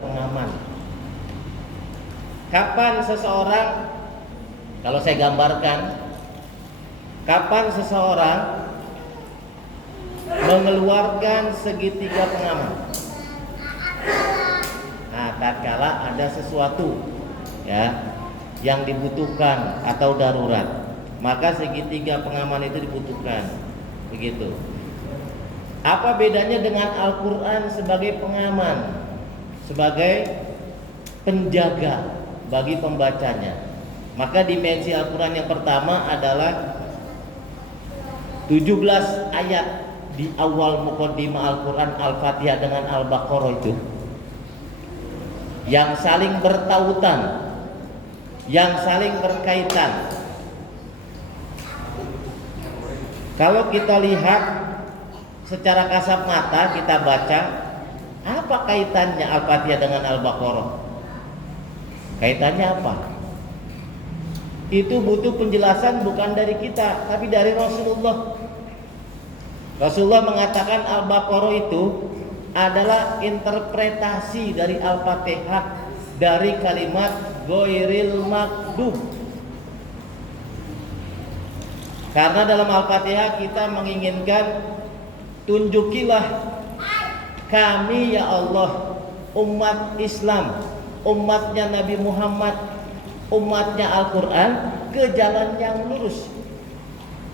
pengaman. Kapan seseorang, kalau saya gambarkan, kapan seseorang mengeluarkan segitiga pengaman? Nah, tatkala ada sesuatu ya yang dibutuhkan atau darurat, maka segitiga pengaman itu dibutuhkan. Begitu. Apa bedanya dengan Al-Quran sebagai pengaman, sebagai penjaga bagi pembacanya? Maka dimensi Al-Quran yang pertama adalah 17 ayat di awal muqaddimah Al-Quran, Al-Fatihah dengan Al-Baqarah itu, yang saling bertautan, yang saling berkaitan. Kalau kita lihat secara kasat mata, kita baca, apa kaitannya Al-Fatihah dengan Al-Baqarah? Kaitannya apa? Itu butuh penjelasan bukan dari kita, tapi dari Rasulullah. Rasulullah mengatakan Al-Baqarah itu adalah interpretasi dari Al-Fatihah, dari kalimat ghairil maghdub. Karena dalam Al-Fatihah kita menginginkan, tunjukilah kami ya Allah, umat Islam, umatnya Nabi Muhammad, umatnya Al-Quran, ke jalan yang lurus,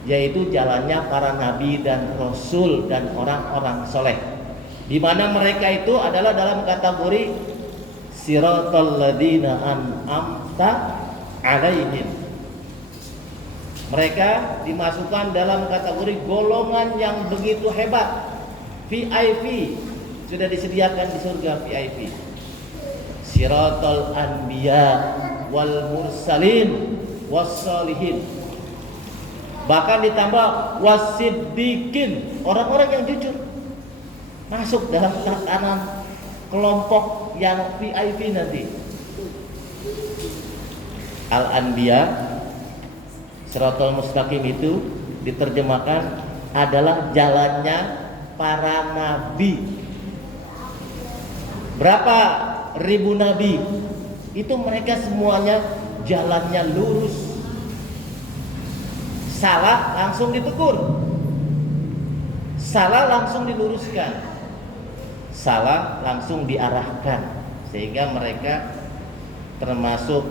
yaitu jalannya para nabi dan rasul dan orang-orang soleh, di mana mereka itu adalah dalam kategori siratal ladzina an'amta alaihim. Mereka dimasukkan dalam kategori golongan yang begitu hebat, VIP, sudah disediakan di surga VIP. Siratal anbiya wal mursalin wassalihin. Bahkan ditambah wasiddiqin, orang-orang yang jujur, masuk dalam tatanan kelompok yang VIP nanti. Al-Anbiya, Siratal Mustaqim itu diterjemahkan adalah jalannya para nabi. Berapa ribu nabi? Itu mereka semuanya jalannya lurus. Salah langsung ditegur, salah langsung diluruskan, salah langsung diarahkan, sehingga mereka termasuk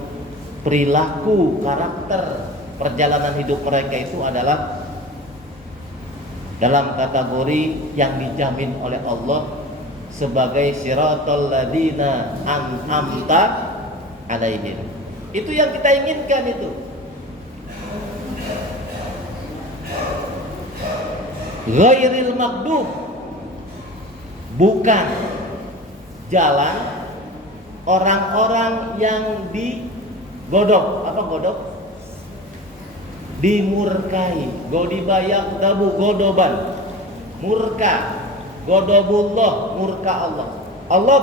perilaku, karakter, perjalanan hidup mereka itu adalah dalam kategori yang dijamin oleh Allah sebagai siratal ladzina an'amta alaihim. Itu yang kita inginkan itu. Ghairil maghdub, bukan jalan orang-orang yang digodok. Apa godok? Dimurkai. Godibayak dabu godoban, murka. Godobullah, murka Allah. Allah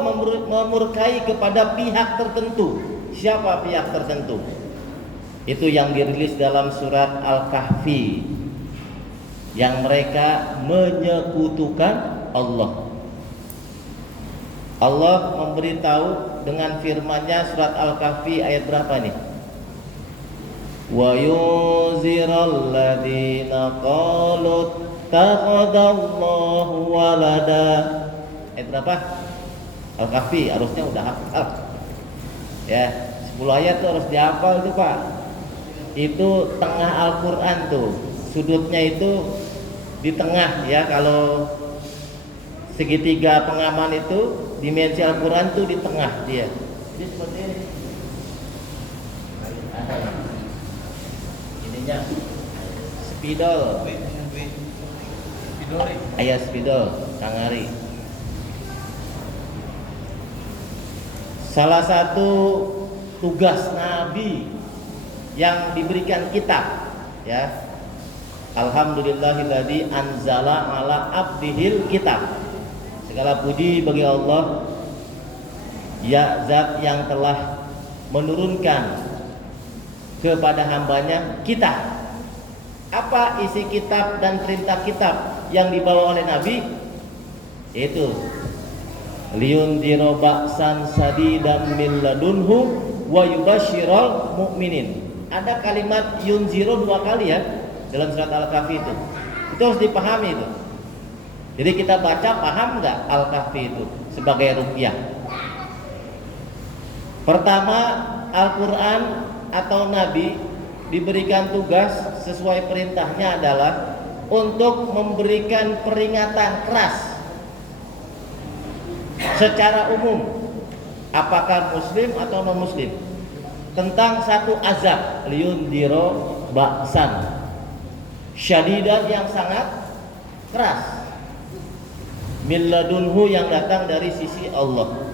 memurkai kepada pihak tertentu. Siapa pihak tertentu? Itu yang dirilis dalam surat Al-Kahfi, yang mereka menyekutukan Allah. Allah memberitahu dengan firman-Nya, surat Al-Kahfi ayat berapa nih? Wa yunziral ladzina qalu takhadallahu walada. Ayat berapa? Al-Kahfi, harusnya udah hafal. Ya, 10 ayat tuh harus dihafal tuh, Pak. Itu tengah Al-Qur'an tuh. Sudutnya itu di tengah ya. Kalau segitiga pengaman itu, dimensi Al-Qur'an tuh di tengah dia. Jadi seperti ini. Ininya spidol. Ayat spidol, Kangari. Salah satu tugas Nabi yang diberikan kitab, ya. Alhamdulillahilladzi anzala ala abdihil kitab. Segala puji bagi Allah, ya zat yang telah menurunkan kepada hambanya kitab. Apa isi kitab dan perintah kitab yang dibawa oleh Nabi? Itu liyunzira ba'san sadidan min ladunhu wa yubasyiral mu'minin. Ada kalimat yunziro 2 kali ya dalam surat Al-Kahfi itu. Itu harus dipahami itu. Jadi kita baca paham nggak Al-Kahfi itu sebagai ruqyah? Pertama, Al-Quran atau Nabi diberikan tugas sesuai perintahnya adalah untuk memberikan peringatan keras secara umum, apakah muslim atau non muslim, tentang satu azab, liyundiro ba'san syadidan yang sangat keras, min ladunhu yang datang dari sisi Allah.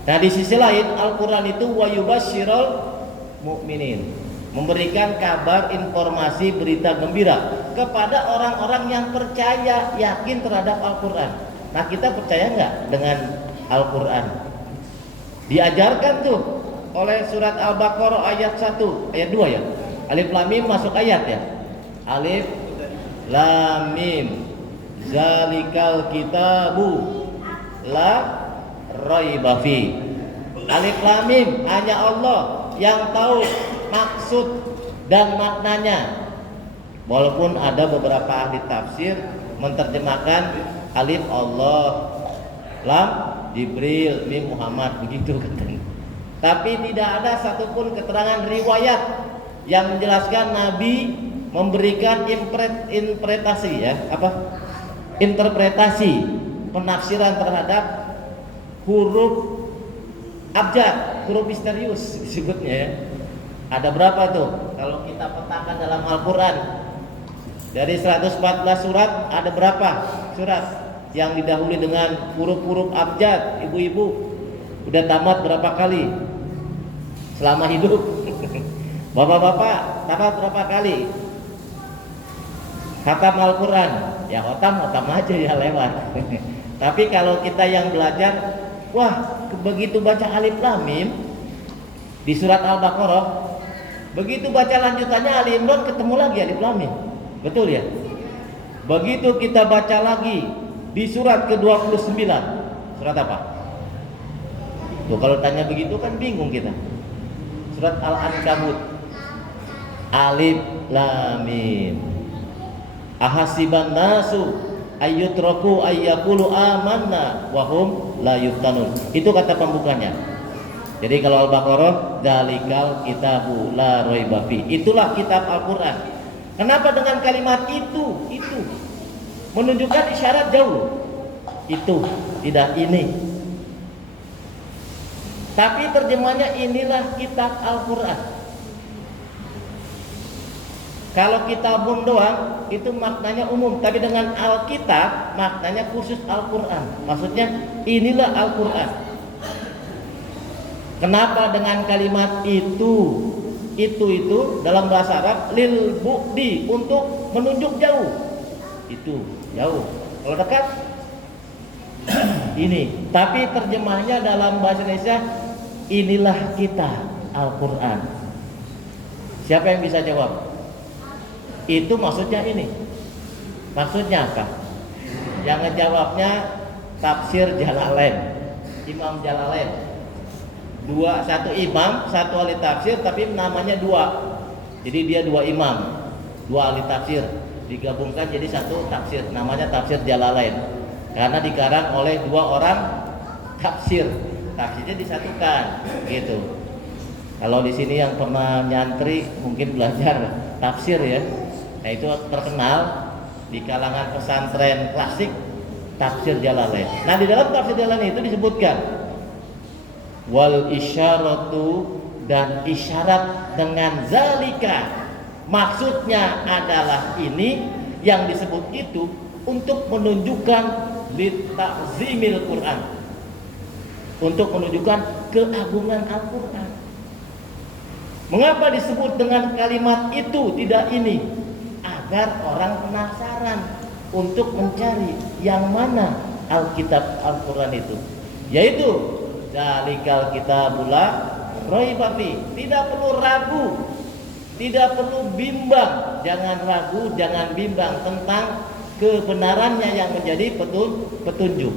Nah di sisi lain Al-Quran itu wa yubasyiral mu'minin, memberikan kabar, informasi, berita gembira kepada orang-orang yang percaya, yakin terhadap Al-Quran. Nah kita percaya nggak dengan Al-Quran? Diajarkan tuh oleh surat Al-Baqarah ayat 1, ayat 2 ya. Alif Lam Mim masuk ayat ya. Alif Lam Mim zalikal kitabu la raiba fi. Alif Lam Mim, hanya Allah yang tahu maksud dan maknanya. Walaupun ada beberapa ahli tafsir menerjemahkan alif Allah, lam Jibril, mim Muhammad, begitu katanya. Tapi tidak ada satupun keterangan riwayat yang menjelaskan Nabi memberikan interpretasi ya, interpretasi penafsiran terhadap huruf abjad, huruf misterius disebutnya ya. Ada berapa tuh? Kalau kita petakan dalam Al-Quran, dari 114 surat ada berapa surat yang didahului dengan huruf-huruf abjad? Ibu-ibu udah tamat berapa kali selama hidup? Bapak-bapak tamat berapa kali khatam Al-Quran? Ya khatam aja ya lewat. Tapi kalau kita yang belajar, wah begitu baca Alif Lam Mim di surat Al-Baqarah, begitu baca lanjutannya Ali Imran ketemu lagi Alif Lam Mim. Betul ya? Begitu kita baca lagi di surat ke-29, surat apa? Tuh kalau tanya begitu kan bingung kita. Surat Al-Ankabut, Alif Lam Mim. Ahasiban nasu ayyutraku ayyaqulu amanna wa hum la yuftanun. Itu kata pembukanya. Jadi kalau Al-Baqarah, dzalikal kitabu la raiba fi. Itulah kitab Al-Qur'an. Kenapa dengan kalimat itu menunjukkan isyarat jauh. Itu tidak ini. Tapi terjemahnya inilah kitab Al-Qur'an. Kalau kitabun doang itu maknanya umum, tapi dengan Alkitab maknanya khusus Al-Qur'an. Maksudnya inilah Al-Qur'an. Kenapa dengan kalimat itu dalam bahasa Arab lil bu'di, untuk menunjuk jauh. Itu jauh. Kalau dekat ini. Tapi terjemahnya dalam bahasa Indonesia inilah kita Al-Qur'an. Siapa yang bisa jawab? Itu maksudnya ini. Maksudnya apa? Yang ngejawabnya tafsir Jalalain, Imam Jalalain. Satu imam, satu ahli tafsir, tapi namanya dua. Jadi dia dua imam, dua ahli tafsir digabungkan jadi satu tafsir, namanya tafsir Jalalain. Karena dikarang oleh dua orang tafsir, tafsirnya disatukan, gitu. Kalau di sini yang pernah nyantri mungkin belajar tafsir ya. Nah itu terkenal di kalangan pesantren klasik, tafsir Jalalain. Nah di dalam tafsir Jalalain itu disebutkan wal isyaratu, dan isyarat dengan zalika, maksudnya adalah ini yang disebut itu untuk menunjukkan litakzimil Quran, untuk menunjukkan keagungan Al-Quran. Mengapa disebut dengan kalimat itu tidak ini? Agar orang penasaran untuk mencari yang mana Alkitab Al-Quran itu, yaitu dzalikal kitabul la raiba fi. Tidak perlu ragu, tidak perlu bimbang, jangan ragu, jangan bimbang tentang kebenarannya yang menjadi petunjuk.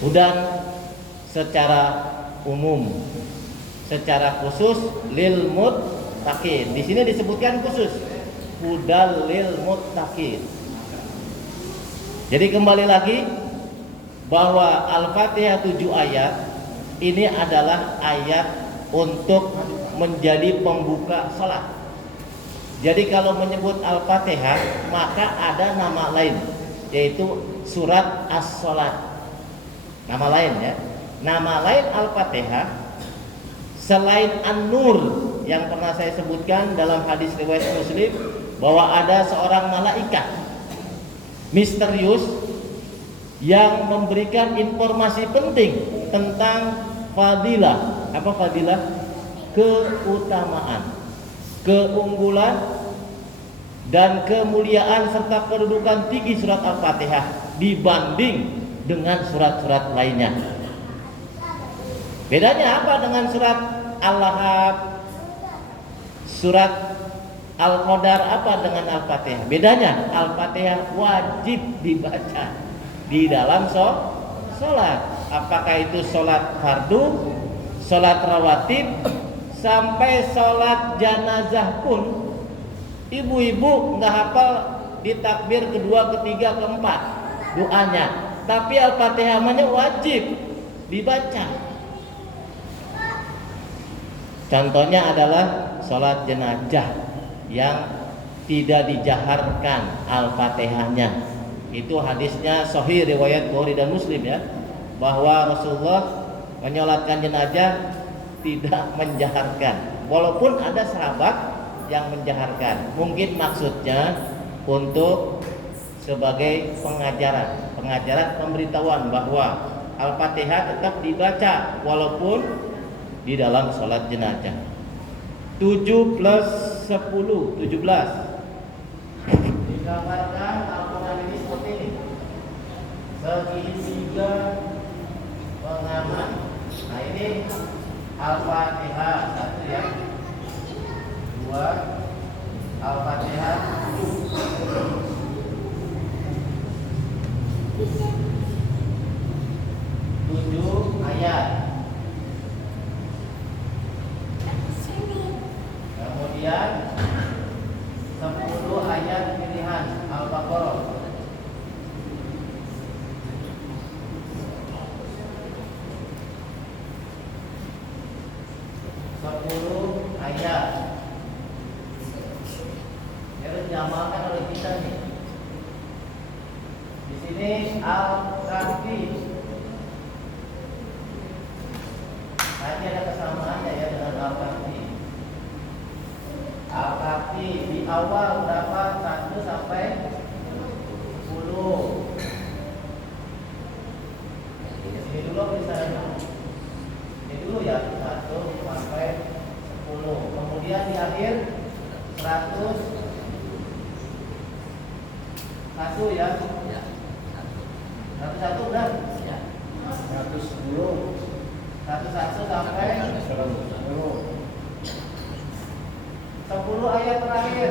Hudan secara umum, secara khusus lil muttaqin. Di sini disebutkan khusus hudal lil muttaqin. Jadi kembali lagi bahwa Al-Fatihah 7 ayat ini adalah ayat untuk menjadi pembuka salat. Jadi kalau menyebut Al-Fatihah maka ada nama lain, yaitu surat As-Salat. Nama lain ya. Nama lain Al-Fatihah selain An-Nur yang pernah saya sebutkan dalam hadis riwayat Muslim bahwa ada seorang malaikat misterius yang memberikan informasi penting tentang fadilah. Apa fadilah? Keutamaan, keunggulan dan kemuliaan serta kedudukan tinggi surat Al-Fatihah dibanding dengan surat-surat lainnya. Bedanya apa dengan surat Al-Lahab, surat Al-Qadar, apa dengan Al-Fatihah? Bedanya Al-Fatihah wajib dibaca di dalam sholat. Apakah itu sholat fardu, sholat rawatib, sampai sholat janazah pun ibu-ibu nggak hafal di takbir kedua, ketiga, keempat doanya. Tapi Al-Fatihah wajib dibaca. Contohnya adalah sholat jenazah yang tidak dijaharkan Al-Fatihahnya. Itu hadisnya sahih riwayat Bukhari dan Muslim ya, bahwa Rasulullah menyolatkan jenazah tidak menjaharkan. Walaupun ada sahabat yang menjaharkan. Mungkin maksudnya untuk sebagai pengajaran pemberitahuan bahwa Al-Fatihah tetap dibaca walaupun di dalam sholat jenazah. 7 plus 10, 17. Digambarkan Al-Quran ini seperti ini. Segitiga pengaman. Nah ini Al-Fatihah 1 ya. 2 Al-Fatihah 7 ayat. Kemudian 10 ayat pilihan Al-Baqarah. 10 ayat. Harus diamalkan oleh kita nih. Di sini Al-Kahfi. Nanti ada kesamaannya ya dengan Al-Kahfi. Al-Kahfi di awal dapat 1 sampai 10. Ini dulu misalnya. Ini dulu ya 1 sampai 10. Kemudian di akhir 100 1 ya. 101 benar? Ya. 110. 101 sampai 10 ayat terakhir.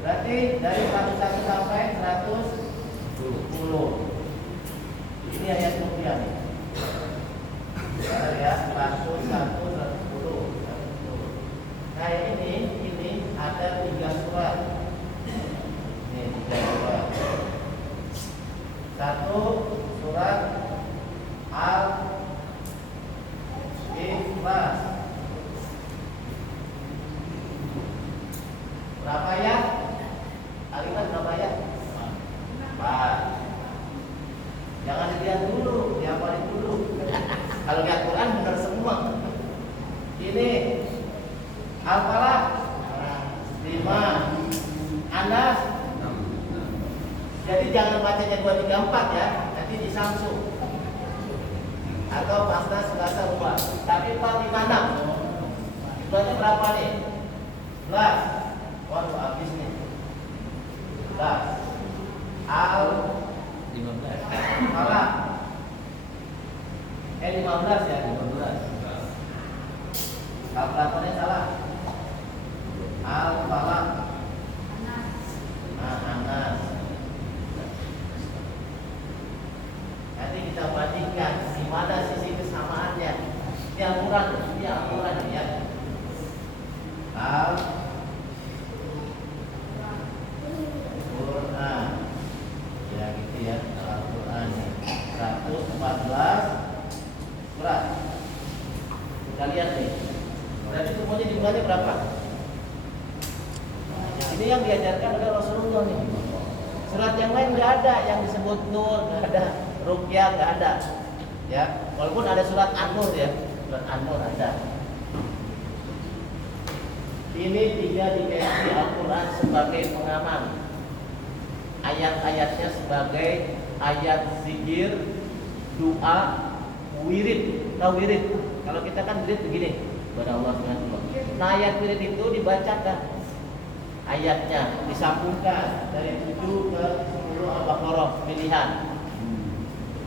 Berarti dari 101 sampai 110. Ini ayat kemudian. Ya, 101, 110. Nah ini ada 3 surat. Ini 3 surat. 1 surat Al-Ikhlas. Berapa ayat? Al-Ikhlas berapa ayat? 4. Jangan dilihat dulu, dihafalin dulu. Kalau lihat Quran benar semua. Ini Al-Falaq 5, Anas. Jadi jangan bacanya 2, 3, 4 ya, nanti disamsu. Atau pasna selasa rumah. Tapi 4, 5, 6. Berarti berapa nih? 11. Waduh habis nih. 11. Al-Falaq 15 ya, 15. Kalkulatornya salah. Al-Falaq. Anas. Nanti kita bandingkan pada sisi kesamaannya. Ini Al-Quran ya. Al-Quran. Ya gitu ya, Al-Quran 114 surat. Kita lihat nih. Berarti semuanya jumlahnya berapa? Ini yang diajarkan oleh Rasulullah nih. Surat yang lain nggak ada yang disebut Nur, nggak ada Ruqyah, nggak ada. Ya, walaupun ada surat An-Nur ya, surat An-Nur ada. Ini 3 dimensi Al-Quran sebagai pengaman. Ayat-ayatnya sebagai ayat zikir, doa, wirid. Tahu wirid? Kalau kita kan wirid begini, kepada Allah SWT. Nah, ayat wirid itu dibacakan. Ayatnya disambungkan dari 7 ke 10 Al-Baqarah pilihan.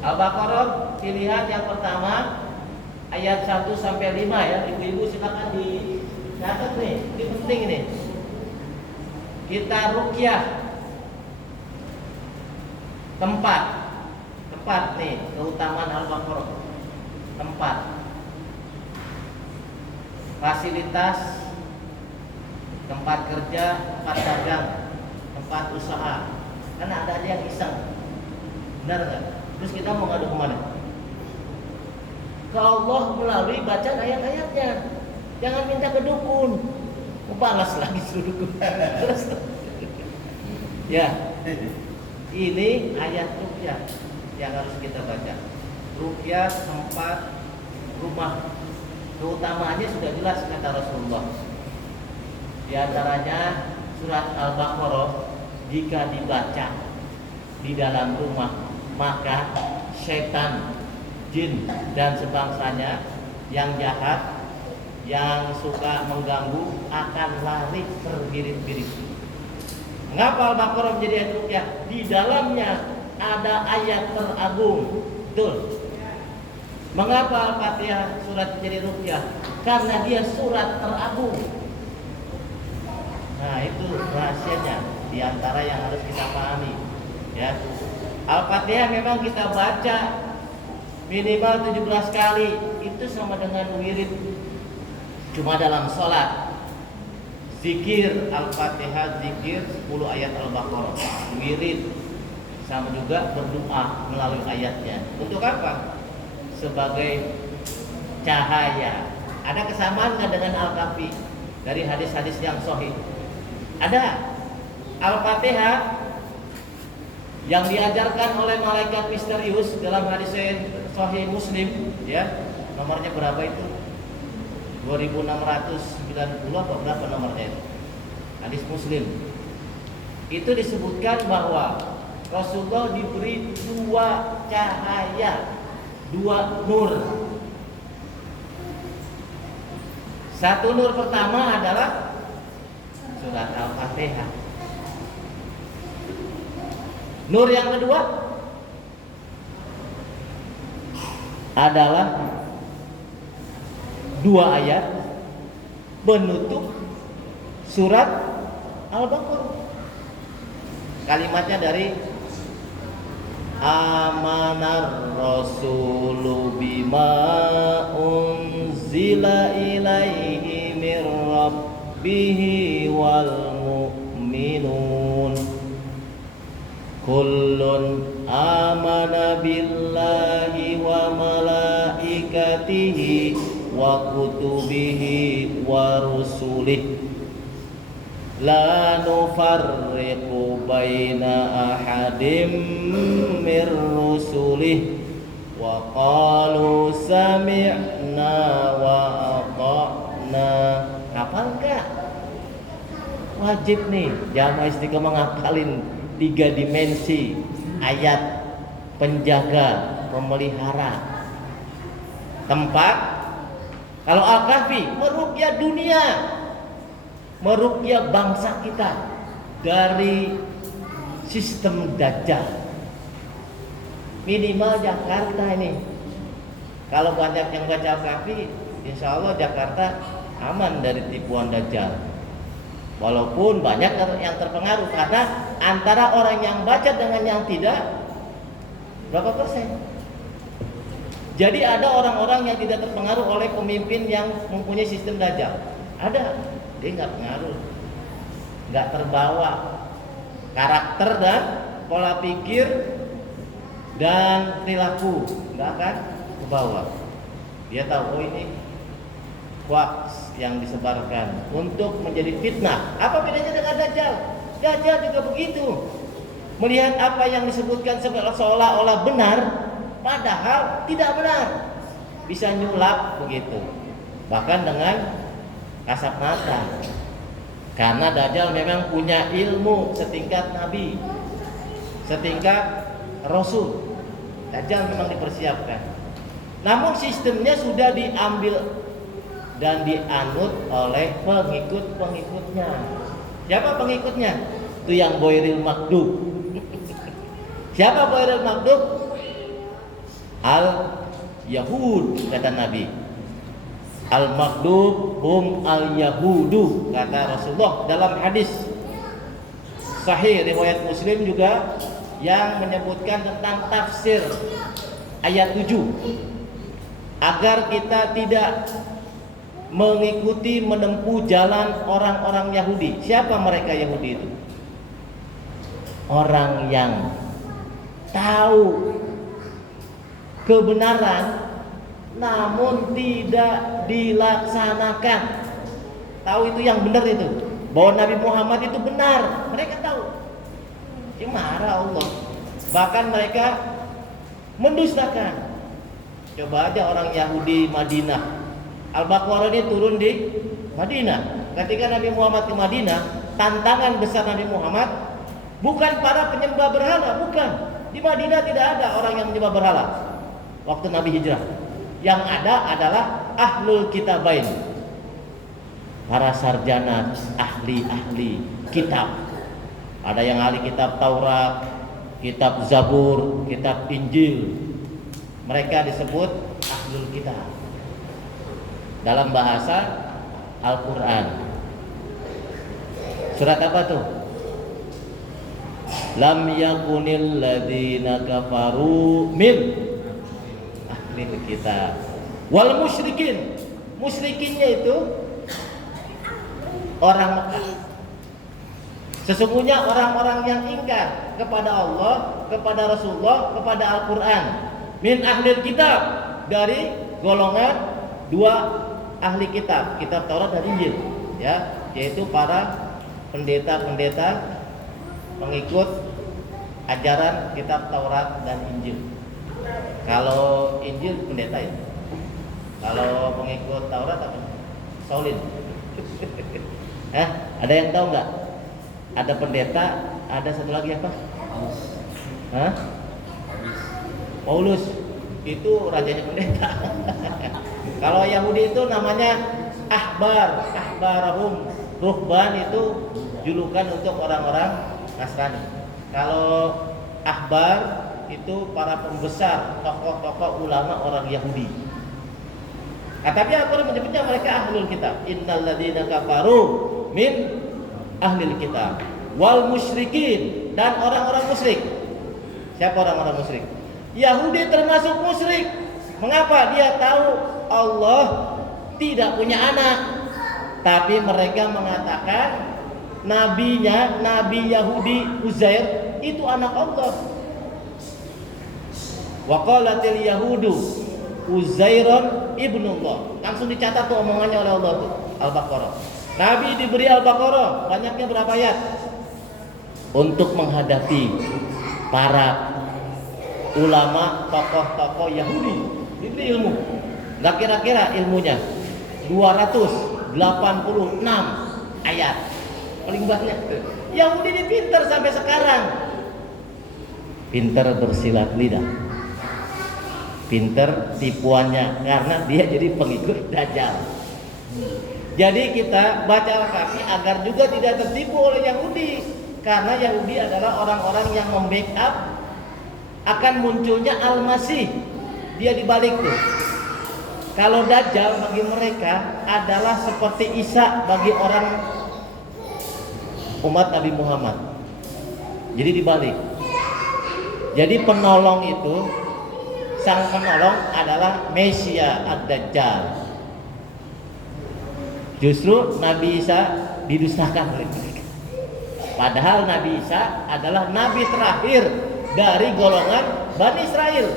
Al-Baqarah pilihan yang pertama ayat 1 sampai 5 ya. Ibu-ibu silakan dicatat nih. Ini penting ini. Kita ruqyah. Tempat nih, keutamaan Al-Baqarah. Tempat. Fasilitas, tempat kerja, tempat dagang, tempat usaha. Karena ada aja yang iseng. Benar nggak? Terus kita mau ngadu kemana? Ke Allah melalui bacaan ayat-ayatnya. Jangan minta ke dukun. Balas lagi suruh dukun. Terus ya, ini ayat ruqyah yang harus kita baca. Ruqyah tempat rumah. Keutamaannya sudah jelas kata Rasulullah. Di antaranya surat Al-Baqarah jika dibaca di dalam rumah, maka setan, jin dan sebangsanya yang jahat, yang suka mengganggu akan lari terbirit-birit. Mengapa Al-Baqarah menjadi ayat ruqyah? Di dalamnya ada ayat teragung. Betul. Mengapa Al-Fatihah surat menjadi ruqyah? Karena dia surat teragung. Nah, itu rahasianya di antara yang harus kita pahami. Ya. Al-Fatihah memang kita baca minimal 17 kali. Itu sama dengan wirid. Cuma dalam sholat. Zikir Al-Fatihah, zikir 10 ayat Al-Baqarah. Wirid sama juga berdoa melalui ayatnya. Untuk apa? Sebagai cahaya. Ada kesamaan nggak dengan Al-Kahfi dari hadis-hadis yang sahih? Ada. Al-Fatihah yang diajarkan oleh malaikat misterius dalam hadis sahih Muslim, ya, nomornya berapa itu? 2690 atau berapa nomornya itu? Hadis Muslim. Itu disebutkan bahwa Rasulullah diberi 2 cahaya, 2 nur. Satu nur pertama adalah surat Al-Fatihah. Nur yang kedua adalah 2 ayat penutup surat Al-Baqarah. Kalimatnya dari Amanar Rasulu bima unzila ilaihi mir rabbihi wal mu'minun kullun amana billahi wa malaikatihi wa kutubihi wa rusulihi la nufarriqu baina ahadim mir rusulih wa qalu sami'na wa ata'na. Hafal enggak? Wajib nih jamaah Istiqomah ngapalin 3 dimensi ayat penjaga, pemelihara. Tempat, kalau Al-Kahfi meruqyah dunia, meruqyah bangsa kita dari sistem dajjal. Minimal Jakarta ini. Kalau banyak yang baca Al-Kahfi, insya Allah Jakarta aman dari tipuan dajjal. Walaupun banyak yang terpengaruh karena antara orang yang baca dengan yang tidak berapa persen? Jadi ada orang-orang yang tidak terpengaruh oleh pemimpin yang mempunyai sistem dajjal. Ada, dia nggak pengaruh, nggak terbawa karakter dan pola pikir dan perilaku, nggak akan kebawa. Dia tahu, oh ini hoax yang disebarkan untuk menjadi fitnah. Apa bedanya dengan dajjal? Dajjal juga begitu, melihat apa yang disebutkan seolah-olah benar, padahal tidak benar, bisa nyulap begitu, bahkan dengan kasat mata. Karena dajjal memang punya ilmu setingkat nabi, setingkat rasul. Dajjal memang dipersiapkan, namun sistemnya sudah diambil dan dianut oleh pengikut-pengikutnya. Siapa pengikutnya? Itu yang Ghairil Maghdub. Siapa Ghairil Maghdub? Al-Yahud, kata Nabi. Al-Maghdub hum al-Yahudu, kata Rasulullah dalam hadis sahih riwayat Muslim juga yang menyebutkan tentang tafsir ayat 7, agar kita tidak mengikuti menempuh jalan orang-orang Yahudi. Siapa mereka Yahudi itu? Orang yang tahu kebenaran namun tidak dilaksanakan. Tahu itu yang benar itu, bahwa Nabi Muhammad itu benar, mereka tahu. Dia marah Allah. Bahkan mereka mendustakan. Coba aja orang Yahudi Madinah. Al-Baqarah ini turun di Madinah. Ketika Nabi Muhammad ke Madinah, tantangan besar Nabi Muhammad bukan para penyembah berhala, bukan. Di Madinah tidak ada orang yang menyembah berhala waktu Nabi hijrah. Yang ada adalah ahlul kitabain, para sarjana, ahli-ahli kitab. Ada yang ahli kitab Taurat, kitab Zabur, kitab Injil. Mereka disebut ahlul kitab dalam bahasa Al-Quran. Surat apa tuh? Lam yakunil ladzina kafaru min ahli kitab wal musyrikin. Musyrikinnya itu orang Mekah. Sesungguhnya orang-orang yang ingkar kepada Allah, kepada Rasulullah, kepada Al-Quran, min ahli kitab, dari golongan dua ahli kitab, kitab Taurat dan Injil, ya, yaitu para pendeta-pendeta pengikut ajaran kitab Taurat dan Injil. Kalau Injil pendeta ya, kalau pengikut Taurat apa? Saulin. Ada yang tahu nggak? Ada pendeta, ada satu lagi apa? Paulus. Itu rajanya pendeta. Kalau Yahudi itu namanya ahbar, ahbarahum. Ruhban itu julukan untuk orang-orang Nasrani. Kalau ahbar itu para pembesar, tokoh-tokoh ulama orang Yahudi. Tapi Al-Quran menyebutnya mereka ahlul kitab. Innal ladzina kafaru min ahlil kitab wal musyrikin, dan orang-orang musyrik. Siapa orang-orang musyrik? Yahudi termasuk musyrik. Mengapa? Dia tahu Allah tidak punya anak, tapi mereka mengatakan nabinya, Nabi Yahudi Uzair itu anak Allah. Wa qalatil yahudu Uzairon ibnullah. Langsung dicatat tuh omongannya oleh Allah tuh, Al-Baqarah. Nabi diberi Al-Baqarah, banyaknya berapa ayat? Untuk menghadapi para ulama, tokoh-tokoh Yahudi, diberi ilmu. Nggak kira-kira ilmunya 286 ayat, paling banyak. Yahudi ini pintar sampai sekarang, pintar bersilat lidah, pintar tipuannya, karena dia jadi pengikut Dajjal. Jadi kita baca Al-Kahfi agar juga tidak tertipu oleh Yahudi, karena Yahudi adalah orang-orang yang membackup akan munculnya Al-Masih. Dia dibalik tuh. Kalau Dajjal bagi mereka adalah seperti Isa bagi orang umat Nabi Muhammad. Jadi dibalik. Jadi penolong itu sang penolong adalah Mesia ad-Dajjal. Justru Nabi Isa didustakan oleh mereka. Padahal Nabi Isa adalah nabi terakhir dari golongan Bani Israel.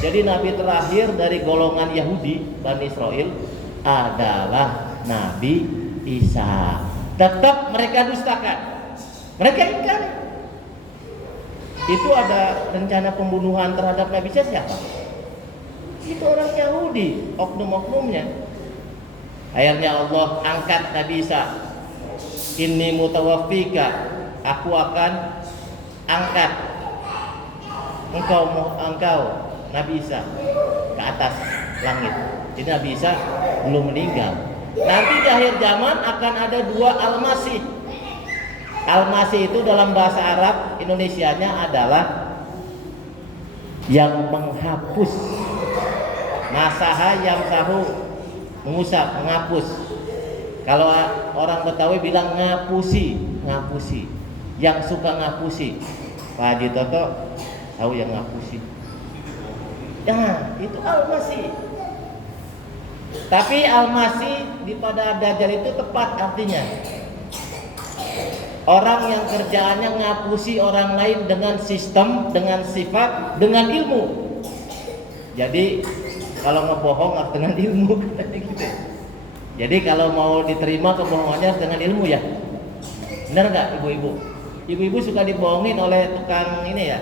Jadi nabi terakhir dari golongan Yahudi, Bani Israel, adalah Nabi Isa. Tetap mereka dustakan, mereka ingkar. Itu ada rencana pembunuhan terhadap Nabi Isa siapa? Itu orang Yahudi, oknum-oknumnya. Akhirnya Allah angkat Nabi Isa. Inni mutawaffika, aku akan angkat engkau Nabi Isa ke atas langit. Jadi Nabi Isa belum meninggal. Nanti di akhir zaman akan ada dua Al-Masih. Al-Masih itu dalam bahasa Arab Indonesianya adalah yang menghapus. Nasaha yamsahu, mengusap, menghapus. Kalau orang Betawi bilang ngapusi. Yang suka ngapusi. Pak Haji Toto tahu yang ngapusi. Ya, itu Al-Masih. Tapi Al-Masih di pada Dajjal itu tepat artinya orang yang kerjaannya ngapusi orang lain dengan sistem, dengan sifat, dengan ilmu. Jadi kalau ngebohong harus dengan ilmu gitu. Jadi kalau mau diterima kebohongannya harus dengan ilmu ya. Benar nggak ibu-ibu? Ibu-ibu suka dibohongin oleh tukang ini ya,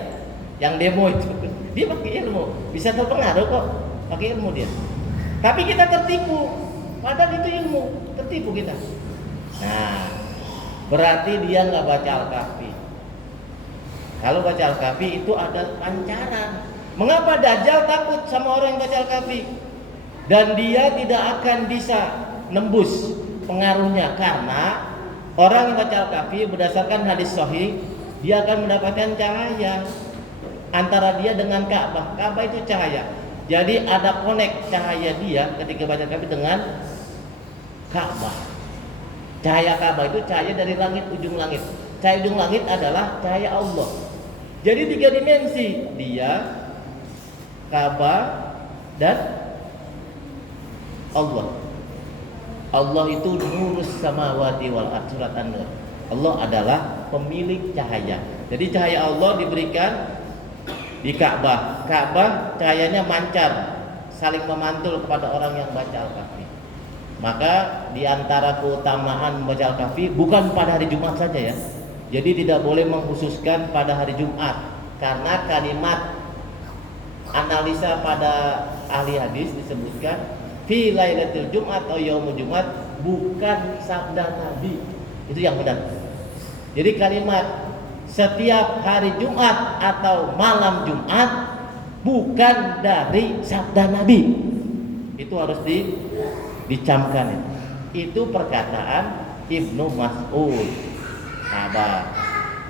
yang demo itu. Dia pakai ilmu, bisa terpengaruh kok, pakai ilmu dia. Tapi kita tertipu, padahal itu ilmu, tertipu kita. Nah, berarti dia nggak baca Al-Kahfi. Kalau baca Al-Kahfi itu ada pancaran. Mengapa Dajjal takut sama orang yang baca Al-Kahfi? Dan dia tidak akan bisa nembus pengaruhnya, karena orang yang baca Al-Kahfi berdasarkan hadis sahih, dia akan mendapatkan cahaya antara dia dengan Ka'bah. Ka'bah itu cahaya. Jadi ada konek cahaya dia ketika baca Al-Kahfi dengan Ka'bah. Cahaya Ka'bah itu cahaya dari langit, ujung langit. Cahaya ujung langit adalah cahaya Allah. Jadi 3 dimensi, dia, Ka'bah, dan Allah. Allah itu nurus samawati wal ardh, surat An-Nur. Allah adalah pemilik cahaya. Jadi cahaya Allah diberikan di Ka'bah. Ka'bah cahayanya mancar, saling memantul kepada orang yang baca Al-Kahfi. Maka di antara keutamaan membaca Al-Kahfi bukan pada hari Jumat saja ya. Jadi tidak boleh mengkhususkan pada hari Jumat, karena kalimat analisa pada ahli hadis disebutkan fi lailatul Jumat atau yaumul Jumat bukan sabda Nabi. Itu yang benar. Jadi kalimat setiap hari Jumat atau malam Jumat bukan dari sabda Nabi. Itu harus dicamkan. Itu perkataan Ibnu Mas'ud. Sahabat.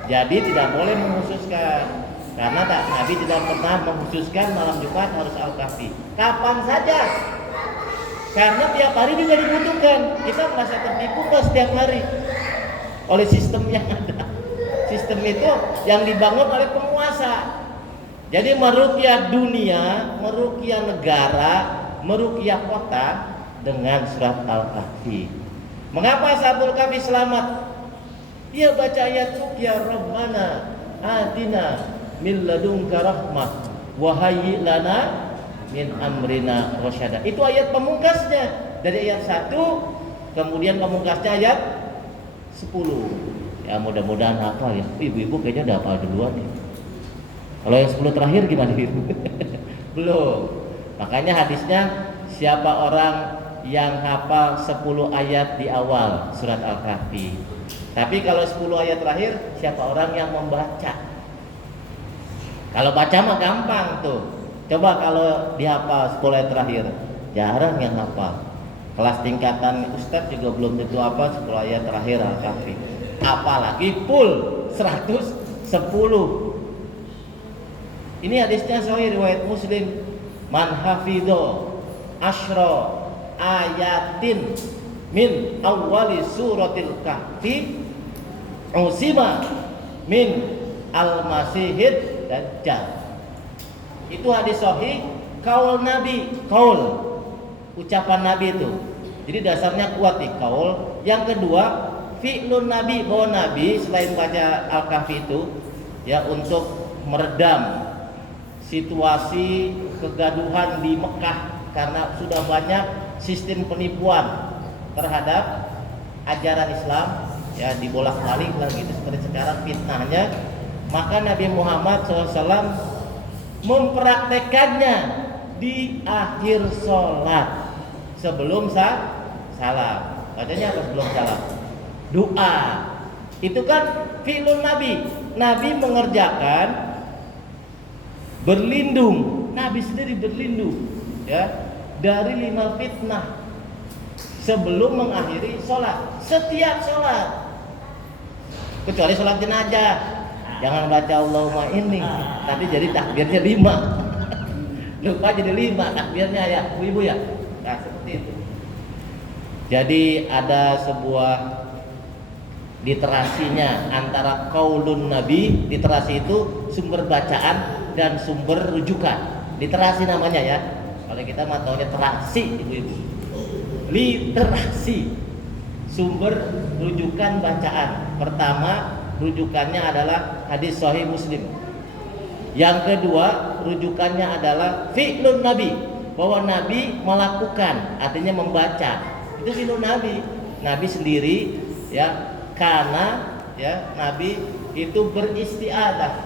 Jadi tidak boleh mengkhususkan, karena Nabi tidak pernah mengkhususkan malam Jumat harus Al-Kahfi. Kapan saja. Karena tiap hari juga dibutuhkan. Kita merasa tertipu kok setiap hari oleh sistem yang ada. Sistem itu yang dibangun oleh penguasa. Jadi meruqyah dunia, meruqyah negara, meruqyah kota dengan surat Al-Kahfi. Mengapa Ashabul Kahfi selamat? Dia baca ayat ruqyah, Rabbana atina min ladunka rahmah wa hayyi lana min amrina rasyada. Itu ayat pemungkasnya dari ayat 1, kemudian pemungkasnya ayat 10. Ya mudah-mudahan hafal ya. Ibu-ibu kayaknya udah hafal duluan ya. Kalau yang 10 terakhir gimana ibu? Belum. Makanya hadisnya siapa orang yang hafal 10 ayat di awal surat Al-Kahfi. Tapi kalau 10 ayat terakhir siapa orang yang membaca. Kalau baca mah gampang tuh. Coba kalau dihafal 10 ayat terakhir, jarang yang hafal. Kelas tingkatan Ustadz juga belum tentu apa 10 ayat terakhir Al-Kahfi. Apalagi full 110. Ini hadisnya sahih riwayat Muslim. Man hafidho asyra ayatin min awwali suratil kahfi usima min al-masihid dajjal. Itu hadis sahih, kaul Nabi, kaul ucapan Nabi itu. Jadi dasarnya kuat nih kaul. Yang kedua, fi'lun Nabi, bahwa Nabi selain baca Al-Kahfi itu ya untuk meredam situasi kegaduhan di Mekah karena sudah banyak sistem penipuan terhadap ajaran Islam ya, dibolak-balik lah gitu seperti sekarang fitnahnya. Maka Nabi Muhammad SAW mempraktekannya di akhir sholat sebelum salam. Bacanya apa sebelum salam? Doa. Itu kan fi'lun Nabi. Nabi mengerjakan berlindung. Nabi sendiri berlindung ya dari 5 fitnah sebelum mengakhiri sholat. Setiap sholat, kecuali sholat jenazah, jangan baca Allahumma inni, tapi jadi takbirnya 5. Lupa jadi 5 takbirnya ya, ibu ya. Nah seperti itu. Jadi ada sebuah literasinya antara qaulun Nabi, literasi itu sumber bacaan dan sumber rujukan. Literasi namanya ya. Kalau kita mah taunya terasi, ibu-ibu. Literasi, sumber rujukan bacaan. Pertama, rujukannya adalah hadis sahih Muslim. Yang kedua, rujukannya adalah fi'lun Nabi, bahwa Nabi melakukan, artinya membaca. Itu fi'lun Nabi. Nabi sendiri ya, karena ya Nabi itu beristiadah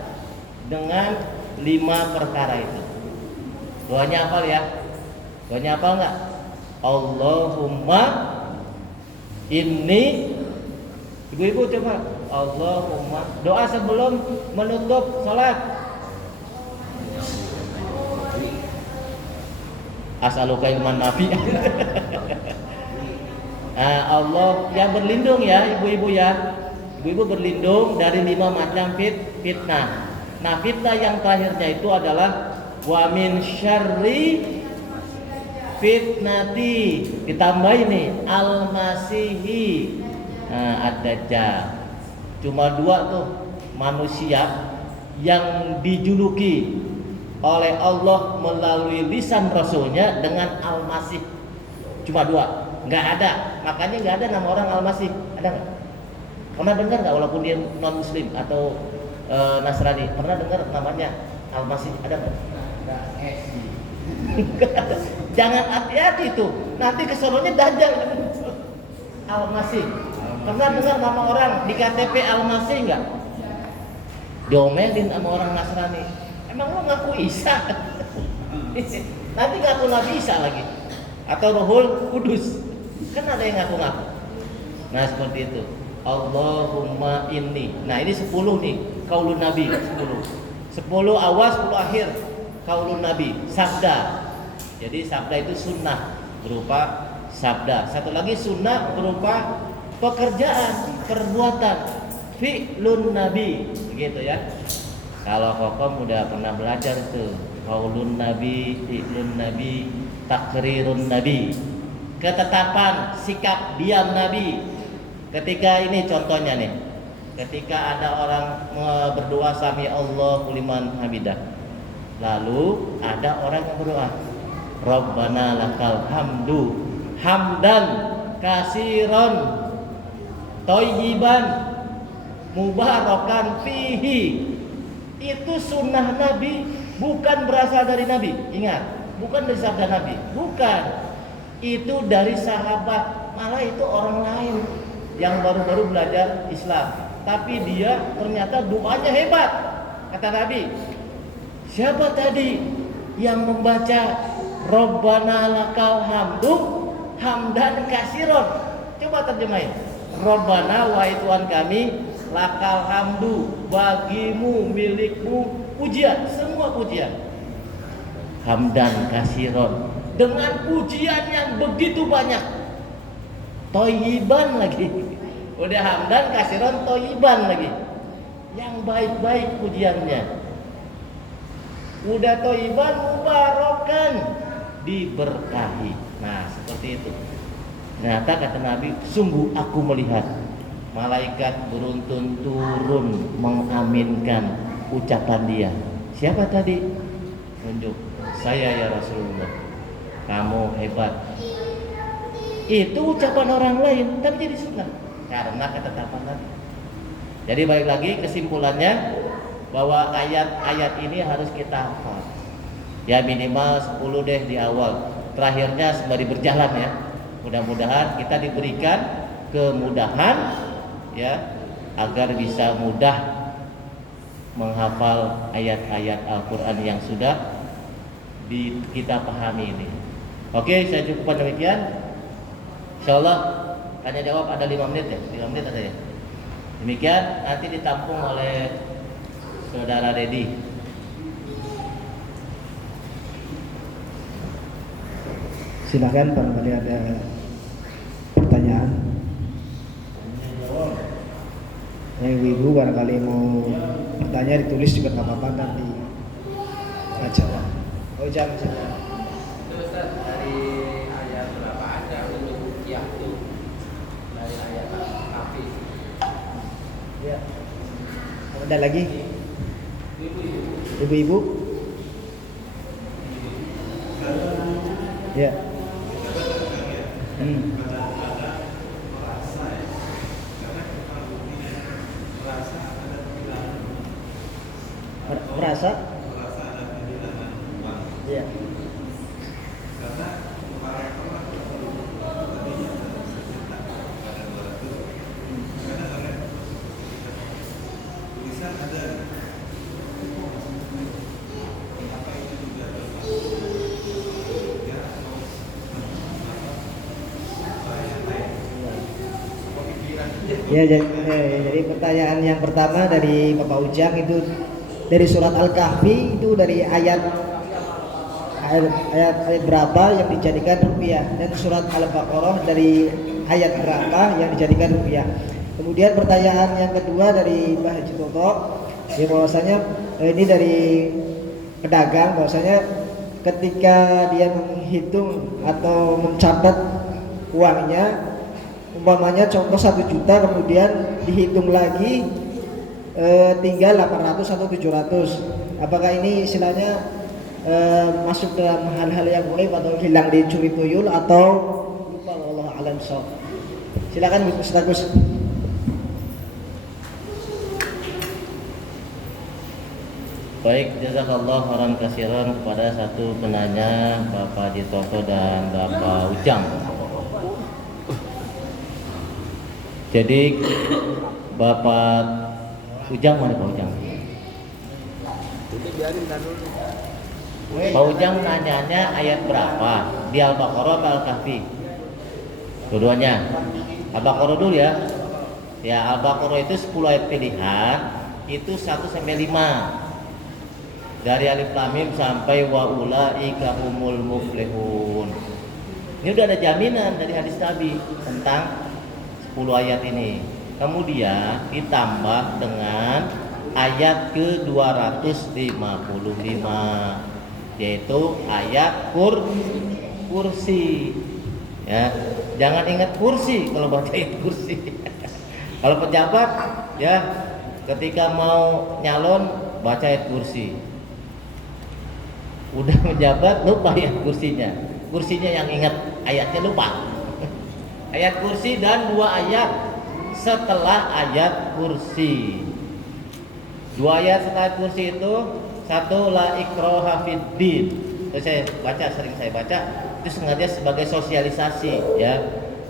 dengan 5 perkara itu. Doanya hafal ya? Doanya hafal enggak? Allahumma inni, ibu-ibu coba Allahumma, doa sebelum menutup salat. As'aluka ilman nafi. Allah ya, berlindung ya ibu-ibu ya. Ibu-ibu berlindung dari 5 macam fitnah. Nah, fitnah yang terakhirnya itu adalah wa min syarri fitnati, ditambah ini al-masihi ad-dajjal. Cuma 2 tuh manusia yang dijuluki oleh Allah melalui lisan Rasulnya dengan al-masih. Cuma 2, nggak ada. Makanya nggak ada nama orang al-masih. Ada nggak? Pernah dengar nggak, walaupun dia non muslim atau Nasrani, pernah dengar namanya al-masih? Ada nggak? Jangan hati-hati itu, nanti kesononya dajjal. Al-Masih. Pernah dengar nama orang di KTP Al-Masih enggak? Diomelin sama orang Nasrani. Emang lu ngaku Isa? Nanti ngaku Nabi Isa lagi, atau Ruhul Kudus. Kan ada yang ngaku-ngaku. Nah seperti itu. Allahumma inni. Nah ini 10 nih kaulun Nabi, 10 awal 10 akhir kaulun Nabi, sabda. Jadi sabda itu sunnah berupa sabda. Satu lagi sunnah berupa pekerjaan, perbuatan, fi'lun Nabi, begitu ya. Kalau Kokom udah pernah belajar tuh kaulun Nabi, fi'lun Nabi, takrirun Nabi, ketetapan sikap diam Nabi. Ketika ini contohnya nih, ketika ada orang berdoa sami Allahu liman hamidah, lalu ada orang yang berdoa Rabbana lakal hamdu hamdan kasiron thayyiban mubarakan fihi. Itu sunnah Nabi, bukan berasal dari Nabi. Ingat, bukan dari sabda Nabi, bukan. Itu dari sahabat, malah itu orang lain yang baru-baru belajar Islam, tapi dia ternyata doanya hebat. Kata Nabi, siapa tadi yang membaca Rabbana lakal hamdu hamdan kasiron? Coba terjemahin. Rabbana, wahai Tuhan kami, lakal hamdu, bagimu, milikmu pujian, semua pujian. Hamdan kasiron, dengan pujian yang begitu banyak. Toyiban lagi, udah hamdan kasiron, toyiban lagi, yang baik-baik pujiannya. Udah toyiban, mubarakan, diberkahi. Nah seperti itu. Ternyata kata Nabi, sungguh aku melihat malaikat beruntun turun mengaminkan ucapan dia. Siapa tadi? nunjuk, saya ya Rasulullah, kamu hebat. Itu ucapan orang lain, tapi jadi sunnah karena ketetapan Nabi. Jadi balik lagi kesimpulannya bahwa ayat-ayat ini harus kita hafal. Ya minimal 10 deh di awal. Terakhirnya sembari berjalan ya. Mudah-mudahan kita diberikan kemudahan ya agar bisa mudah menghafal ayat-ayat Al-Qur'an yang sudah kita pahami ini. Oke, saya cukupkan demikian. Insyaallah tanya jawab ada 5 menit ya. 5 menit ada ya. Demikian nanti ditampung oleh Saudara Dedi. Silakan barangkali ada pertanyaan. Ibu barangkali mau bertanya ditulis juga nggak apa-apa, nanti baca. Oh jangan. Ustaz, dari ayat berapa aja untuk ruqyah itu? Dari ayat Al-Kahfi. Ya. Ada lagi? Ibu-ibu? Ya. Merasa? Ya. Ya, jadi pertanyaan yang pertama dari Bapak Ujang itu dari surat Al-Kahfi itu dari ayat berapa yang dijadikan ruqyah, dan surat Al-Baqarah dari ayat berapa yang dijadikan ruqyah. Kemudian pertanyaan yang kedua dari Mbah Haji Toto, ya bahwasanya ini dari pedagang, bahwasanya ketika dia menghitung atau mencatat uangnya, umpamanya contoh 1 juta, kemudian dihitung lagi tinggal 800 atau 700, apakah ini istilahnya masuk dalam hal-hal yang boleh atau hilang dicuri tuyul atau lupa? Allah alam shawab. Silakan Gus Agus. Baik, jazakallah khairan katsiran kepada satu penanya Bapak Jitoto dan Bapak Ujang. Jadi Bapak Ujang, mana Pak Ujang? Pak Ujang nanyanya ayat berapa? Di Al-Baqarah atau Al-Kahfi? Dua-duanya. Al-Baqarah dulu ya. Ya, Al-Baqarah itu 10 ayat pilihan, itu 1 sampai 5. Dari Alif Lam Mim sampai wa ulaika humul muflihun. Ini udah ada jaminan dari hadis Nabi tentang 10 ayat ini. Kemudian ditambah dengan ayat ke-255, yaitu ayat kursi. Ya, jangan ingat kursi kalau baca kursi. Kalau pejabat ya ketika mau nyalon baca ayat kursi. Udah menjabat lupa ayat kursinya. Kursinya yang ingat, ayatnya lupa. Ayat kursi dan 2 ayat setelah ayat kursi. 2 ayat setelah ayat kursi itu, 1 la ikraha fiddin. Itu saya baca, sering saya baca, itu sengaja sebagai sosialisasi ya.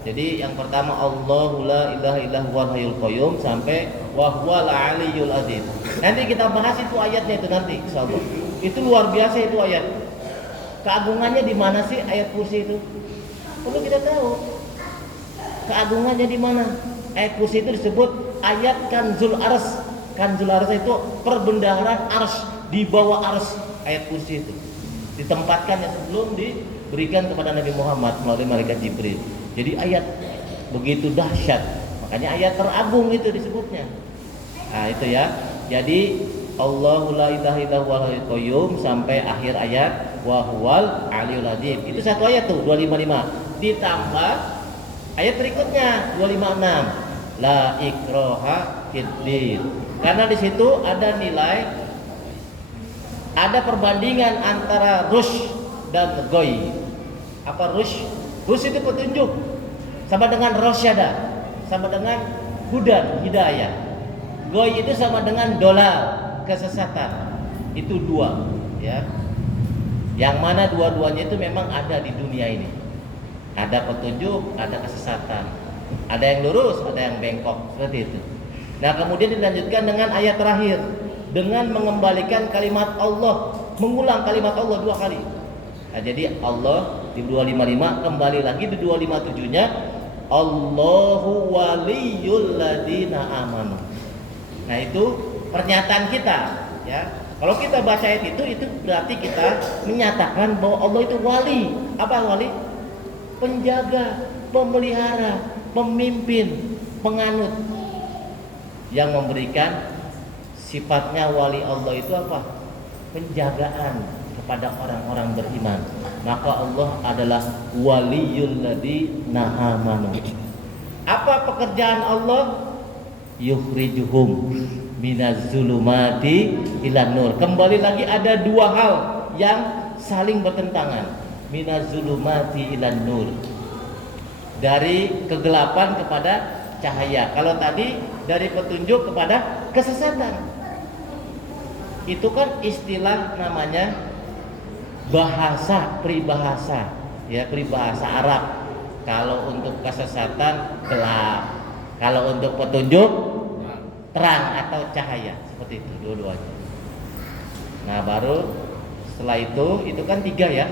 Jadi yang pertama Allahu la ilaha illa huwal hayyul qayyum sampai wa huwal aliyyul azim. Nanti kita bahas itu ayatnya itu nanti insyaallah. Itu luar biasa itu ayat. Keagungannya di mana sih ayat kursi itu? Perlu kita tahu. Keagungannya di mana? Ayat kursi itu disebut ayat kanzul ars. Kanzul ars itu perbendaharaan ars, di bawah ars ayat kursi itu. Ditempatkan yang sebelum diberikan kepada Nabi Muhammad melalui malaikat Jibril. Jadi ayat begitu dahsyat. Makanya ayat teragung itu disebutnya. Nah, itu ya. Jadi Allahu la ilaha illa huwal hayyul qayyum sampai akhir ayat wa huwal aliyul azim. Itu 1 ayat tuh 255. Ditambah ayat berikutnya 256. La ikraha fiddin. Karena di situ ada nilai Ada perbandingan antara rusyd dan ghoi. Apa rusyd? Rusyd itu petunjuk, sama dengan rasyada, sama dengan hudan, hidayah. Ghoi itu sama dengan dolal, kesesatan. Itu dua, ya. Yang mana dua-duanya itu memang ada di dunia ini. Ada petunjuk, ada kesesatan. Ada yang lurus, ada yang bengkok, seperti itu. Nah, kemudian dilanjutkan dengan ayat terakhir, dengan mengembalikan kalimat Allah, mengulang kalimat Allah 2 kali. Nah, jadi Allah di 255, kembali lagi di 257-nya, Allahu waliyul ladina amanu. Nah, itu pernyataan kita, ya. Kalau kita baca ayat itu berarti kita menyatakan bahwa Allah itu wali. Apa wali? Penjaga, pemelihara, pemimpin, penganut. Yang memberikan sifatnya wali Allah itu apa? Penjagaan kepada orang-orang beriman. Maka Allah adalah waliyul ladina amanu. Apa pekerjaan Allah? Yukhrijuhum minaz zulumati ilan nur. Kembali lagi ada dua hal yang saling bertentangan. Minaz zulumati ilan nur. Dari kegelapan kepada cahaya. Kalau tadi dari petunjuk kepada kesesatan. Itu kan istilah namanya bahasa, peribahasa, ya, peribahasa Arab. Kalau untuk kesesatan gelap, kalau untuk petunjuk terang atau cahaya, seperti itu dua-duanya. Nah, baru setelah itu kan 3 ya,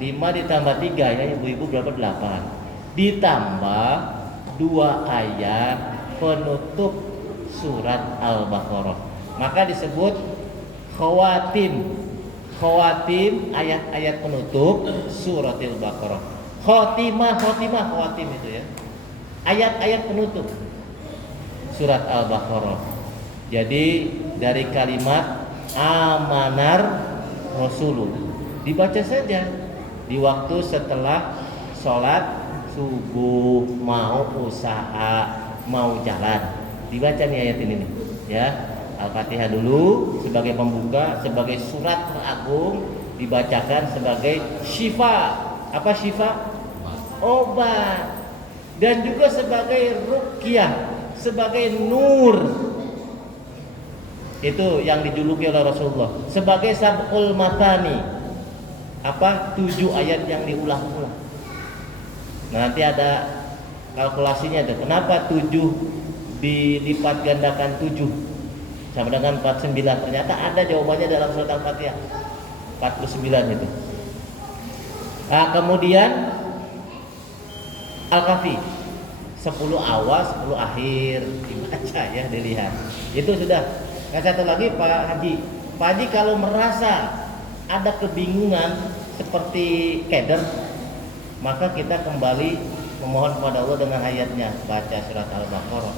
5 ditambah 3 ya, ibu-ibu berapa? 8. Ditambah 2 ayat penutup surat Al-Baqarah. Maka disebut khawatim. Khawatim, ayat-ayat penutup surat Al-Baqarah. Khawatim itu ya. Ayat-ayat penutup surat Al-Baqarah. Jadi dari kalimat amanar rasulu dibaca saja di waktu setelah sholat subuh, mau usaha, mau jalan, dibaca nih ayat ini nih, ya. Al-Fatihah dulu sebagai pembuka, sebagai surat teragung, dibacakan sebagai syifa. Apa syifa? Obat. Dan juga sebagai ruqyah, sebagai nur. Itu yang dijuluki oleh Rasulullah sebagai sab'ul matani. Apa? 7 ayat yang diulang-ulang. Nah, nanti ada kalkulasinya tuh. Kenapa 7 dilipat gandakan 7 sama dengan 49? Ternyata ada jawabannya dalam surat Al-Fatihah. 49 itu. Nah, kemudian Al-Kahfi 10 awal, 10 akhir dibaca ya, dilihat. Itu sudah. Nah, satu lagi Pak Haji. Pak Haji kalau merasa ada kebingungan seperti keder, maka kita kembali memohon kepada Allah dengan ayatnya, baca surat Al-Baqarah.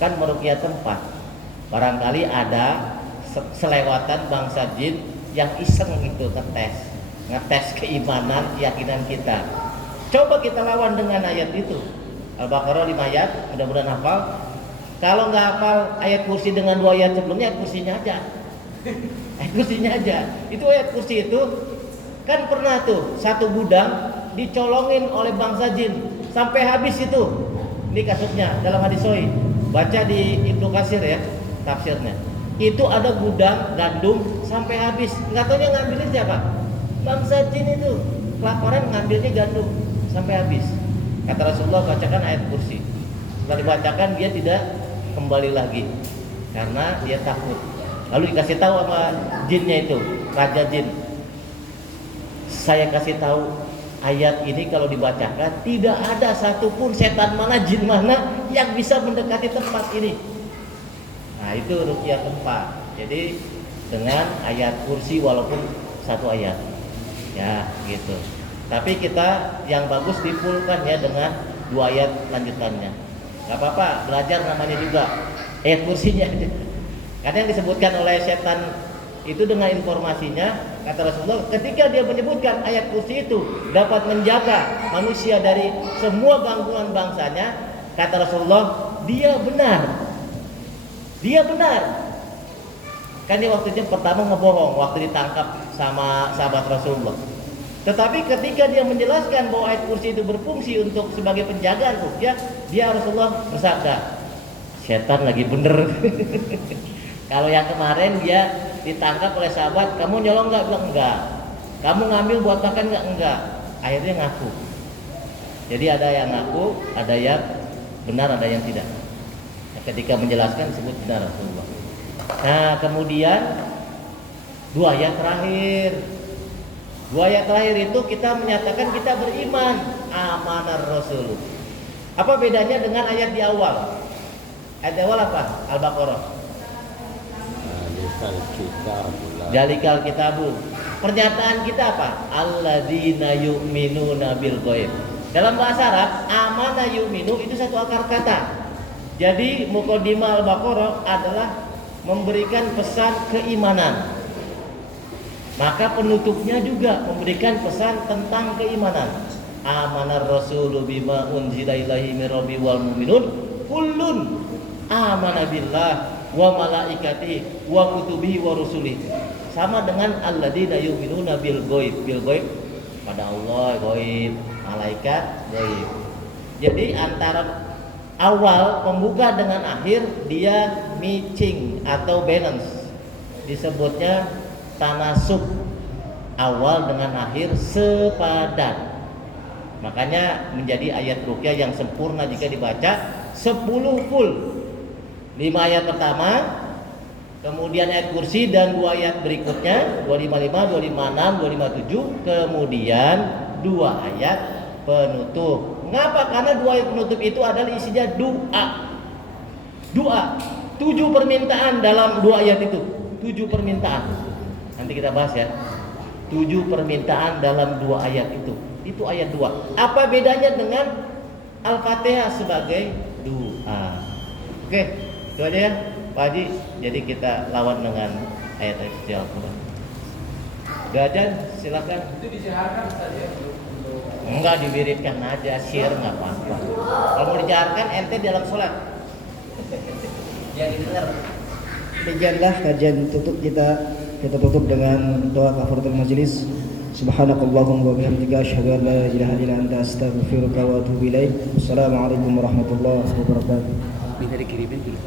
Kan meruqyah tempat. Barangkali ada selewatan bangsa jin yang iseng itu ngetes keimanan, keyakinan kita. Coba kita lawan dengan ayat itu. Al-Baqarah 5 ayat, mudah-mudahan hafal. Kalau nggak hafal ayat kursi dengan 2 ayat sebelumnya, ayat kursinya aja. Ayat kursinya aja. Itu ayat kursi itu kan pernah tuh satu gudang dicolongin oleh bangsa jin sampai habis itu. Ini kasusnya dalam hadis sahih. Baca di Ibnu Katsir ya, tafsirnya. Itu ada gudang gandum sampai habis. Nggak tahu ngambilnya siapa? Bangsa jin itu kelaparan, ngambilnya gandum sampai habis. Kata Rasulullah, bacakan ayat kursi. Setelah dibacakan dia tidak kembali lagi karena dia takut. Lalu dikasih tahu sama jinnya itu, raja jin. Saya kasih tahu ayat ini kalau dibacakan tidak ada satupun setan mana, jin mana yang bisa mendekati tempat ini. Nah, itu ruqyah tempat. Jadi dengan ayat kursi walaupun 1 ayat. Ya, gitu. Tapi kita yang bagus dipulkan ya dengan 2 ayat lanjutannya. Gak apa-apa, belajar namanya juga. Ayat kursinya aja. Karena yang disebutkan oleh setan itu dengan informasinya, kata Rasulullah, ketika dia menyebutkan ayat kursi itu dapat menjaga manusia dari semua gangguan bangsanya, kata Rasulullah, dia benar. Dia benar. Kan dia waktu itu pertama ngebohong waktu ditangkap sama sahabat Rasulullah. Tetapi ketika dia menjelaskan bahwa ayat kursi itu berfungsi untuk sebagai penjagaan ruqyah, dia Rasulullah bersabda, setan lagi bener. Kalau yang kemarin dia ditangkap oleh sahabat, kamu nyolong nggak? Bilang enggak. Kamu ngambil buat makan nggak? Enggak. Akhirnya ngaku. Jadi ada yang ngaku, ada yang benar, ada yang tidak. Nah, ketika menjelaskan disebut benar Rasulullah. Nah kemudian dua ayat terakhir itu kita menyatakan kita beriman amanar Rasul. Apa bedanya dengan ayat di awal? Ayat di awal apa? Al-Baqarah. Jalikal kitabu. Pernyataan kita apa? Alladzina yu'minuna bil ghaib. Dalam bahasa Arab, amana yu'minu itu satu akar kata. Jadi muqaddimah Al-Baqarah adalah memberikan pesan keimanan. Maka penutupnya juga memberikan pesan tentang keimanan. Amanar rasulu bima unzila ilaihi mir rabbi wal mu'minun kullun amana billah wa malaikatihi wa kutubihi wa rusulihi. Sama dengan alladzina yu'minuna bil ghaib. Bil ghaib pada Allah ghaib, malaikat ghaib. Jadi antara awal pembuka dengan akhir dia matching atau balance. Disebutnya tanasub, awal dengan akhir sepadan. Makanya menjadi ayat ruqyah yang sempurna jika dibaca 10 full. 5 ayat pertama, kemudian ayat kursi dan 2 ayat berikutnya 255, 256, 257, kemudian 2 ayat penutup. Mengapa? Karena 2 ayat penutup itu adalah isinya doa. Doa. 7 permintaan dalam 2 ayat itu. 7 permintaan. Nanti kita bahas ya. 7 permintaan dalam 2 ayat itu. Itu ayat 2. Apa bedanya dengan Al-Fatihah sebagai doa? Oke, itu aja ya Pak Haji. Jadi kita lawan dengan ayat-ayat suci Al-Quran. Gajan silakan. Itu disiarkan Ustaz ya? Enggak, diwiridkan aja, share nggak apa-apa. Kalau mau dijaharkan ente dalam sholat. Yang didengar. Demikianlah kajian tutup kita. Kita tutup dengan doa kafaratul majelis. Subhanakallahumma wa bihamdika asyhadu an la ilaha illa anta astaghfiruka wa atubu ilaik. Wassalamualaikum warahmatullahi wabarakatuh. Bisa dikirimin dulu.